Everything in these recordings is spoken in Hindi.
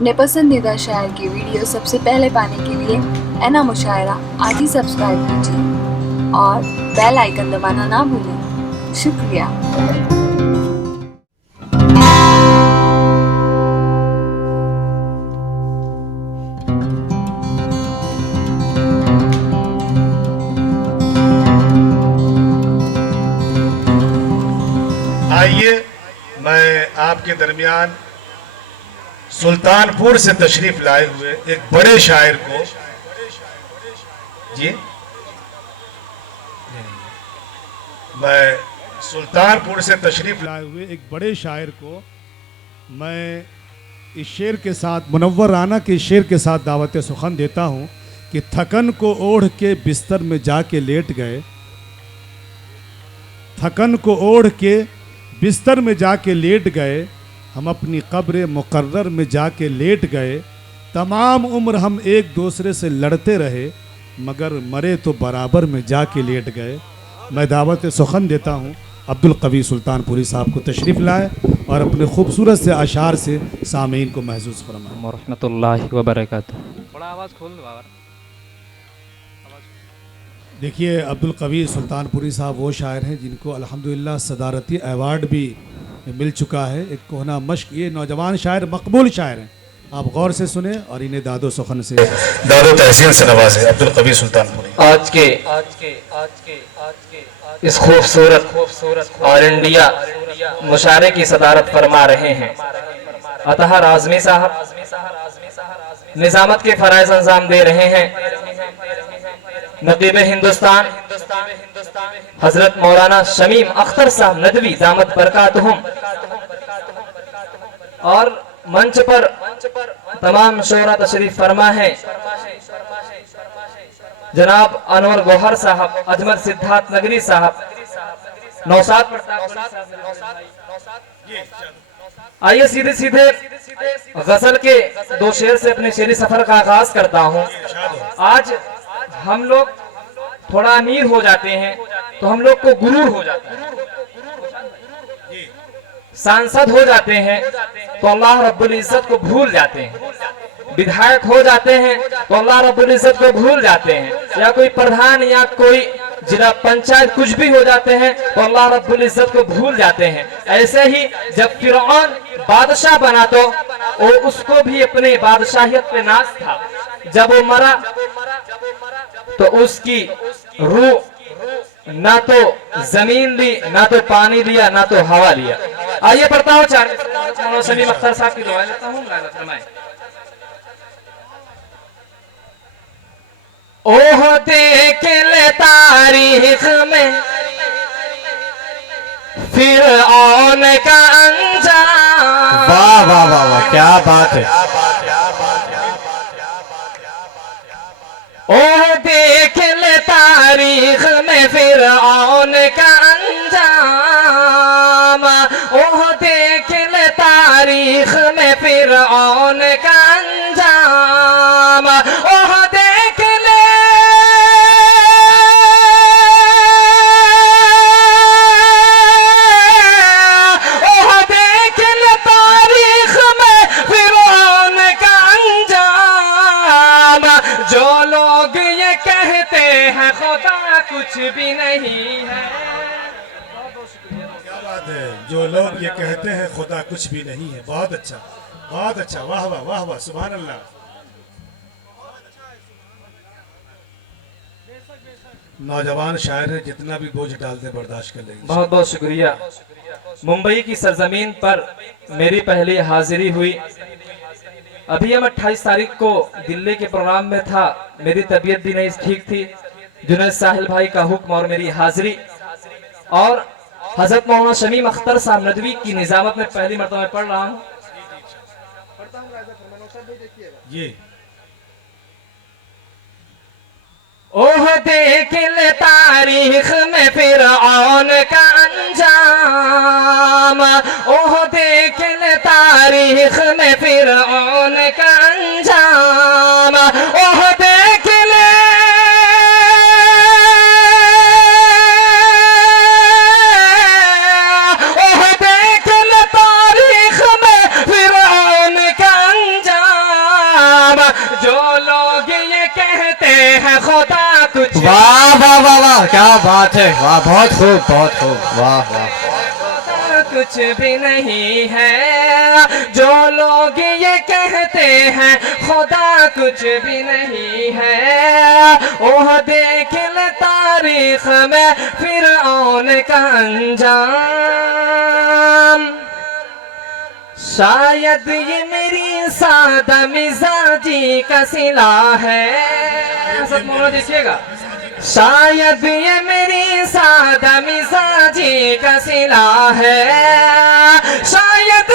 अपने पसंदीदा शायर की वीडियो सबसे पहले पाने के लिए एना मुशायरा आज ही सब्सक्राइब कीजिए और बेल आइकन दबाना ना भूलें। शुक्रिया। आइए मैं आपके दरमियान सुल्तानपुर से तशरीफ लाए हुए एक बड़े शायर को जी मैं सुल्तानपुर से तशरीफ लाए हुए एक बड़े शायर को मैं इस शेर के साथ मुनव्वर राना के शेर के साथ दावत सुखन देता हूँ कि थकन को ओढ़ के बिस्तर में जाके लेट गए, थकन को ओढ़ के बिस्तर में जाके लेट गए, हम अपनी कब्र मुकर्रर में जाके लेट गए, तमाम उम्र हम एक दूसरे से लड़ते रहे मगर मरे तो बराबर में जाके लेट गए। मैं दावत सुखन देता हूँ अब्दुल कवी सुल्तानपुरी साहब को तशरीफ़ लाए और अपने खूबसूरत से अशार से सामीन को महसूस फरमाएं। रहमतुल्लाहि व बरकातहू। थोड़ा आवाज़ खोल दो बाबा। देखिए, अब्दुल कवी सुल्तानपुरी साहब वो शायर हैं जिनको अल्हम्दुलिल्लाह सदारती अवार्ड भी मिल चुका है। एक कोहना मश्क, ये नौजवान शायर मकबूल शायर हैं। आप गौर से सुने और इन्हें दादो सुखन से दादो तहसीन से नवाजे। अब्दुल कवी सुल्तानपुरी आज के इस खूबसूरत ऑल इंडिया मुशायरे की सदारत फरमा रहे हैं अतः राज़मी साहब निजामत के फराइज अंजाम दे रहे हैं। नकीब हिंदुस्तान हजरत मौलाना शमीम अख्तर साहब नदवी दामत बरकातहुम और मंच पर तमाम शोरा तशरीफ फरमा है। जनाब अनवर गौहर साहब, अजमल सिद्धार्थ नगरी साहब, नौशाद। आइए सीधे सीधे गजल के दो शेर से अपने शेरी सफर का आगाज करता हूँ। आज हम लोग थोड़ा अमीर हो जाते हैं तो हम लोग को गुरूर हो जाता है, सांसद हो जाते हैं तो अल्लाह रब्बुल इज्जत को भूल जाते हैं, विधायक हो जाते हैं तो अल्लाह रब्बुल इज्जत को भूल जाते हैं, या कोई प्रधान या कोई जिला पंचायत कुछ भी हो जाते हैं तो अल्लाह रब्बुल इज्जत को भूल जाते हैं। ऐसे ही जब फिरौन बादशाह बना तो वो उसको भी अपने बादशाहियत पे नाज था। जब वो मरा तो उसकी रूह ना तो जमीन ली, ना तो पानी लिया, ना तो हवा लिया। आइए पढ़ता हूँ चार शमीम अख्तर साहब की दुआ लेता हूँ। ओह देख ले तारीख में फिर औन का अंजाम। वाह वाह वाह वाह, क्या बात है। ओह देख ले तारीख में फिर औन का अंजाम, ओह देख ले तारीख में फिर औन का अंजाम, ओह देख ले ओह देख ले तारीख में फिर औन का अंजाम। जो लोग ये कहते हैं खुदा कुछ भी नहीं है। क्या बात है। जो लोग ये कहते हैं खुदा कुछ भी नहीं है। बहुत अच्छा, बहुत अच्छा। वाह वाह वाह वाह, सुभान अल्लाह। नौजवान शायर है, जितना भी बोझ डालते बर्दाश्त कर लेंगे। बहुत बहुत शुक्रिया। मुंबई की सरजमीन पर मेरी पहली हाजिरी हुई। अभी हम 28 तारीख को दिल्ली के प्रोग्राम में था, मेरी तबीयत भी नहीं ठीक थी। जुनैद साहिल भाई का हुक्म और मेरी हाजिरी और हजरत मौलाना शमीम अख्तर साहब नदवी की निजामत में पहली मरतबा पढ़ रहा हूँ। ये ओह देख ले तारीख में फिर औन का अंजाम, ओह देख ले तारीख में फिर औन का अंजाम, ओह देख ले ओह देख ले तारीख में फिर औन का अंजाम। जो लोग ये कहते हैं खुदा कुछ वाह वाह वाह वाह, क्या बात है, वाह, बहुत खूब, बहुत खूब, वाह वाह। कुछ भी नहीं है, जो लोग ये कहते हैं खुदा कुछ भी नहीं है, ओह देख ले तारीख में फिरऔन का अंजाम। शायद ये मेरी सादा मिजाजी का सिला है, सब मोहरा देखिएगा, शायद ये मेरी सादा मिजाजी का सिला है, शायद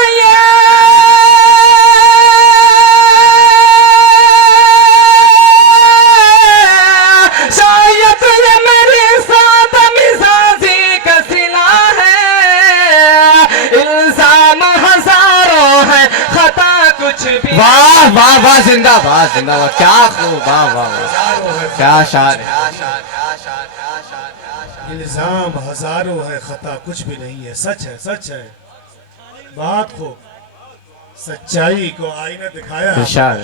ये मेरी सादा मिजाजी का सिला है, इल्जाम हजारों है खता कुछ भी। वाह वाह वाह, जिंदाबाद जिंदाबाद, क्या खूब, वाह वाह वाह, क्या शान है। इल्जाम हजारों है, खता कुछ भी नहीं है, सच है, सच है, बात को सच्चाई को आईना दिखाया है। इरशाद।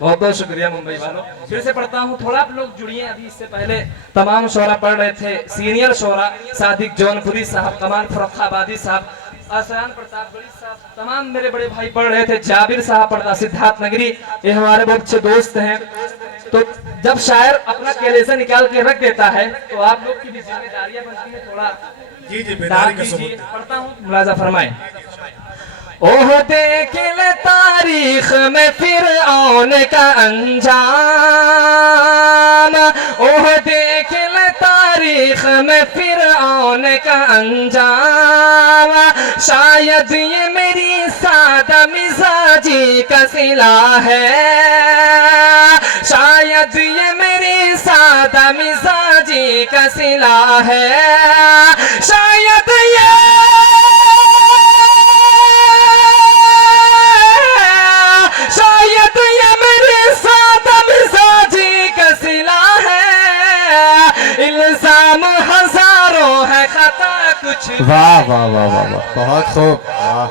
बहुत बहुत शुक्रिया मुंबई वालों। फिर से पढ़ता हूँ, थोड़ा आप लोग जुड़िए। अभी इससे पहले तमाम शोरा पढ़ रहे थे, सीनियर शोरा सादिक जौनपुरी साहब, कमाल फर्रुखाबादी साहब, आसान प्रताप बड़ी साहब, तमाम मेरे बड़े भाई पढ़ रहे थे, जाबिर साहब पढ़ता, सिद्धार्थ नगरी, ये हमारे बहुत अच्छे दोस्त हैं। तो जब शायर अपना कैलेसा निकाल के रख देता है तो आप लोग की भी जिम्मेदारियां बनती है, थोड़ा जी जी, बेदारी का कीजिए। सबूत। पढ़ता हूँ, मुलाजा फरमाएं। ओह देख ले तारीख में फिरऔन का अंजाम, ओह देख ले तारीख में फिरऔन का अंजाम, शायद ये मेरी सादा मिजाजी का सिला है, शायद ये मेरी सादा मिजाजी का सिला है, शायद ये मेरी सादा मिजाजी का सिला है, इल्जाम हजारों है खता कुछ वाह वाह वाह वाह वाह, बहुत खूब, वाह।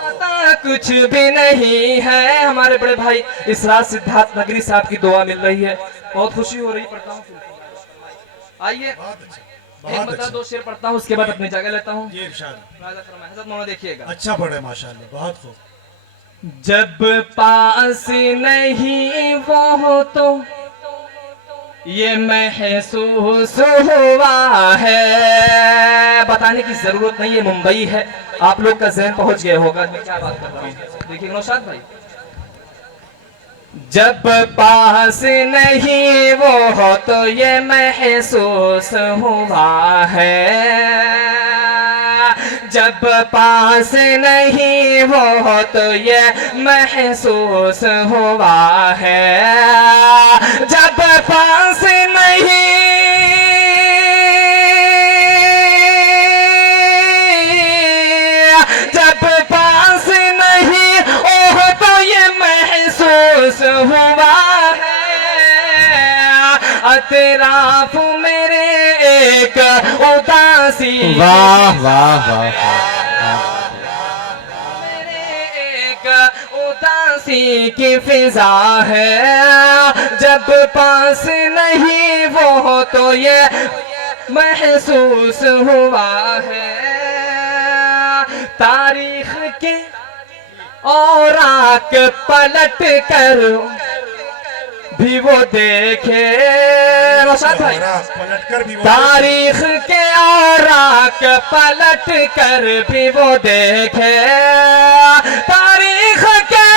खता कुछ भी नहीं है। हमारे बड़े भाई इसरार सिद्धार्थ नगरी साहब की दुआ मिल रही है, बहुत खुशी हो रही। पढ़ता हूँ, आइए एक बता दो शेर पढ़ता हूँ, उसके बाद अपनी जगह लेता हूँ। ये इरशाद, हजरत मौलाना देखिएगा। अच्छा पढ़े माशाल्लाह, बहुत खूब। जब पास नहीं वो तो ये महसूस हुआ है, बताने की जरूरत नहीं है, मुंबई है, आप लोग का जहन पहुंच गया होगा मैं क्या बात कर रहा हूँ। देखिए नौशाद भाई, जब पास नहीं वो हो तो ये महसूस हुआ है, जब पास नहीं वो हो तो ये महसूस हुआ है, जब पास नहीं ओह तो ये महसूस हुआ है, अतराफ मेरे एक उदासी, वाह वाह वाह, मेरे एक उदासी की फिजा है, जब पास नहीं वो तो ये महसूस हुआ है, तारीख के और आक पलट कर भी वो देखे, भाई पलट कर भी तारीख के और आक पलट कर भी वो देखे, तारीख के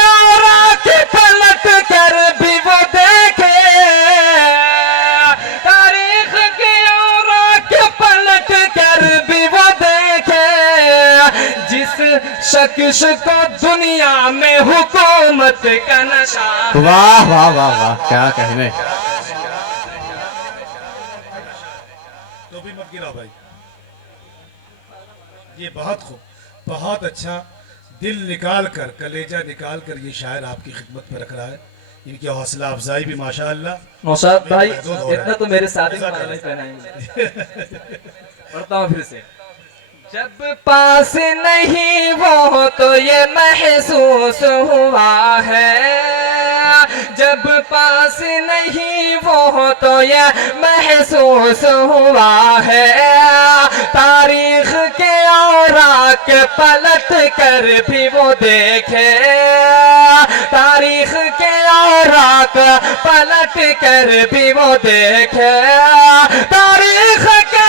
और आक पलट कर भी वो देखे, तारीख के और आक पलट कर भी वो देखे, जिस शख्स को दुनिया में हुकूमत का नशा, वाह वाह वाह वाह, क्या कहने। तो भी मत गिराओ भाई, ये बहुत खूब, बहुत अच्छा, दिल निकाल कर, कलेजा निकाल कर ये शायर आपकी खिदमत में रख रहा है। इनकी हौसला अफजाई भी माशाअल्लाह। नौशाद भाई महसूस हो रहा है। इतना तो मेरे शादी में नहीं पहनाएंगे। पढ़ता हूँ फिर से। जब पास नहीं वो तो ये महसूस हुआ है, जब पास नहीं वो तो ये महसूस हुआ है, तारीख के औराक पलट कर भी वो देखे, तारीख के औराक पलट कर भी वो देखे, तारीख के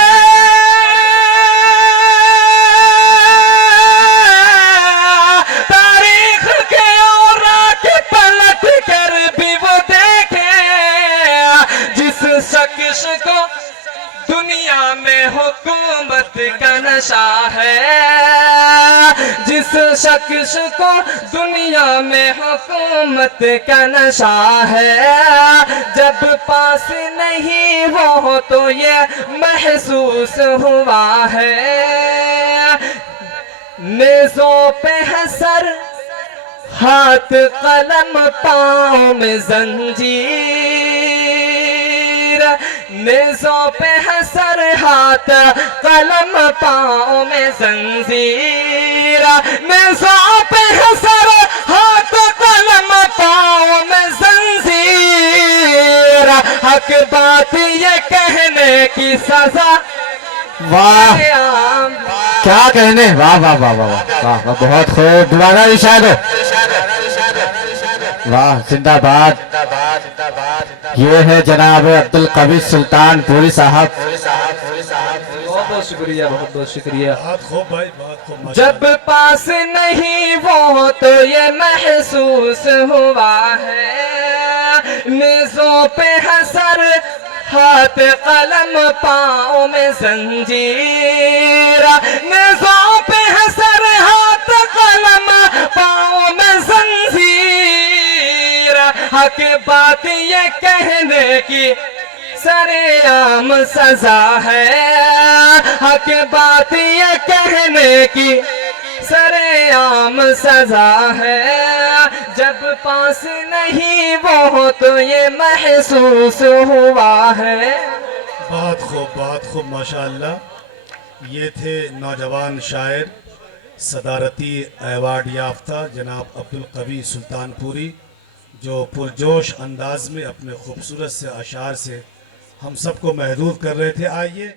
शख्स को दुनिया में हुकूमत का नशा है, जिस शख्स को दुनिया में हुकूमत का नशा है, जब पास नहीं वो तो ये महसूस हुआ है। नेज़ों पे है सर, हाथ कलम पाँव में जंजीर, नेज़ों पे है सर, हाथ कलम पाँव में जंजीर, नेज़ों पे है सर, हाथ कलम पाँव में जंजीर, हक बात ये कहने की सजा। वाह क्या कहने, वाह वाह वाह वाह वाह वाह वाह, बहुत खूब, दोबारा इरशाद हो। वाह जिंदाबाद। ये है जनाब अब्दुल कवी सुल्तानपुरी साहब। बहुत बहुत शुक्रिया, बहुत बहुत शुक्रिया। बहुत खूब भाई, बहुत खूब माशाअल्लाह। जब पास नहीं वो तो ये महसूस हुआ है, नेज़ों पे है सर, हाथ कलम पाँव में जंजीर, नेज़ों पे है सर, हाथ कलम पाँव में जंजीर, हक बात ये कहने की सरेआम सजा है, हक बात ये कहने की सरेआम सजा है, जब पास नहीं वो तो ये महसूस हुआ है। बहुत खूब माशाअल्लाह। ये थे नौजवान शायर, सदारती अवार्ड याफ्ता जनाब अब्दुल कवी सुल्तानपुरी, जो पुरजोश अंदाज में अपने खूबसूरत से अशार से हम सबको महदूद कर रहे थे। आइए